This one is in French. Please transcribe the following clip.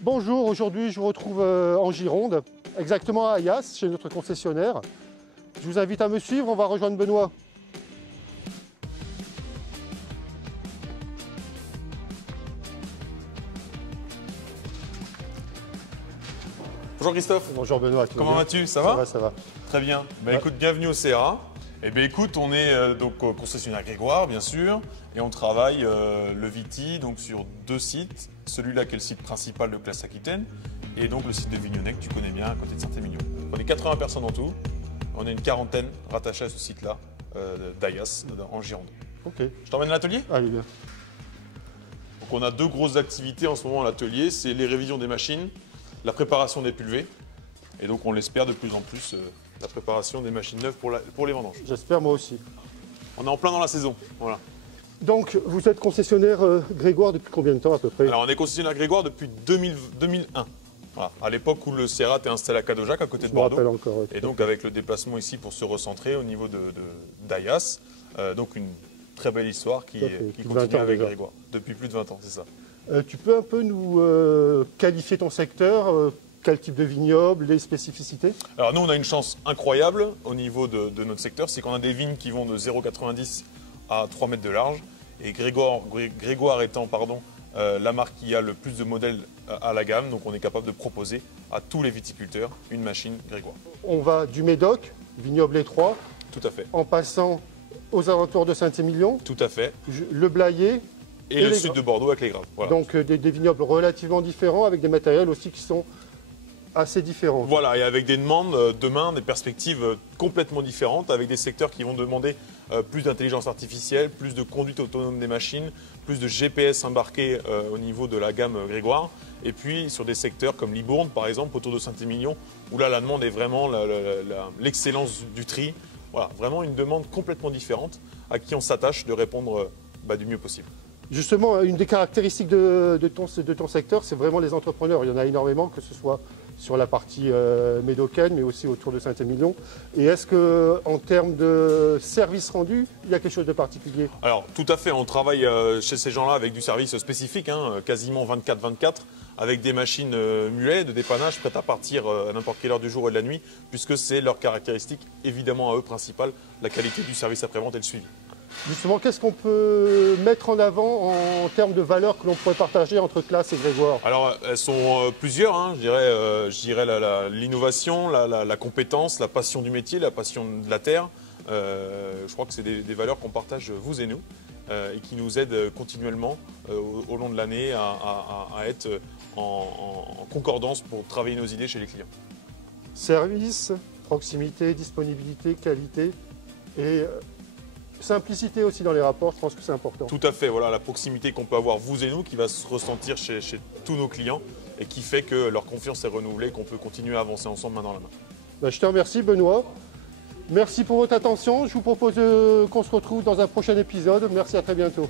Bonjour, aujourd'hui je vous retrouve en Gironde, exactement à Ayas, chez notre concessionnaire. Je vous invite à me suivre, on va rejoindre Benoît. Bonjour Christophe. Bonjour Benoît. Comment vas-tu? Ça va? Ça va. Très bien. Écoute, bienvenue au CRA. Écoute, on est donc au concessionnaire Grégoire, bien sûr, et on travaille le Viti donc sur 2 sites. Celui-là qui est le site principal de Classe Aquitaine, et donc le site de Vignonnet que tu connais bien à côté de Saint-Émilion. On est 80 personnes en tout. On est une quarantaine rattachées à ce site-là d'Ayas en Gironde. Ok. Je t'emmène à l'atelier? Allez bien. Donc on a 2 grosses activités en ce moment à l'atelier, c'est les révisions des machines, la préparation des pulvées, et donc on l'espère de plus en plus la préparation des machines neuves pour les vendanges. J'espère moi aussi. On est en plein dans la saison, voilà. Donc vous êtes concessionnaire Grégoire depuis combien de temps à peu près? Alors on est concessionnaire Grégoire depuis 2001. Voilà. À l'époque où le CRA était installé à Cadojac, à côté de Bordeaux. Je me rappelle encore. Et donc avec le déplacement ici pour se recentrer au niveau d'Ayas, donc une très belle histoire qui continue avec Grégoire. Depuis plus de 20 ans, c'est ça. Tu peux un peu nous qualifier ton secteur, quel type de vignoble, les spécificités? Alors nous on a une chance incroyable au niveau de notre secteur, c'est qu'on a des vignes qui vont de 0,90 à 3 mètres de large. Et Grégoire étant la marque qui a le plus de modèles à la gamme, donc on est capable de proposer à tous les viticulteurs une machine Grégoire. On va du Médoc, vignoble étroit, Tout à fait. en passant aux alentours de Saint-Émilion, Tout à fait. le Blayais. Et le sud de Bordeaux avec les Graves. Voilà. Donc des vignobles relativement différents avec des matériels aussi qui sont assez différents. Voilà, et avec des demandes demain, des perspectives complètement différentes, avec des secteurs qui vont demander plus d'intelligence artificielle, plus de conduite autonome des machines, plus de GPS embarqué au niveau de la gamme Grégoire. Et puis sur des secteurs comme Libourne, par exemple, autour de Saint-Émilion, où là la demande est vraiment l'excellence du tri. Voilà, vraiment une demande complètement différente à qui on s'attache de répondre du mieux possible. Justement, une des caractéristiques de ton secteur, c'est vraiment les entrepreneurs. Il y en a énormément, que ce soit sur la partie médocaine, mais aussi autour de Saint-Émilion. Et est-ce qu'en termes de service rendu, il y a quelque chose de particulier? Alors, tout à fait. On travaille chez ces gens-là avec du service spécifique, quasiment 24/24, avec des machines mulets de dépannage prêtes à partir à n'importe quelle heure du jour et de la nuit, puisque c'est leur caractéristique, évidemment à eux, principale, la qualité du service après-vente et le suivi. Justement, qu'est-ce qu'on peut mettre en avant en termes de valeurs que l'on pourrait partager entre Classe et Grégoire? Alors, elles sont plusieurs, je dirais l'innovation, la compétence, la passion du métier, la passion de la terre. Je crois que c'est des valeurs qu'on partage vous et nous et qui nous aident continuellement au long de l'année à être en concordance pour travailler nos idées chez les clients. Service, proximité, disponibilité, qualité et simplicité aussi dans les rapports, je pense que c'est important. Tout à fait, voilà la proximité qu'on peut avoir vous et nous qui va se ressentir chez tous nos clients et qui fait que leur confiance est renouvelée, qu'on peut continuer à avancer ensemble main dans la main. Je te remercie Benoît. Merci pour votre attention. Je vous propose qu'on se retrouve dans un prochain épisode. Merci, à très bientôt.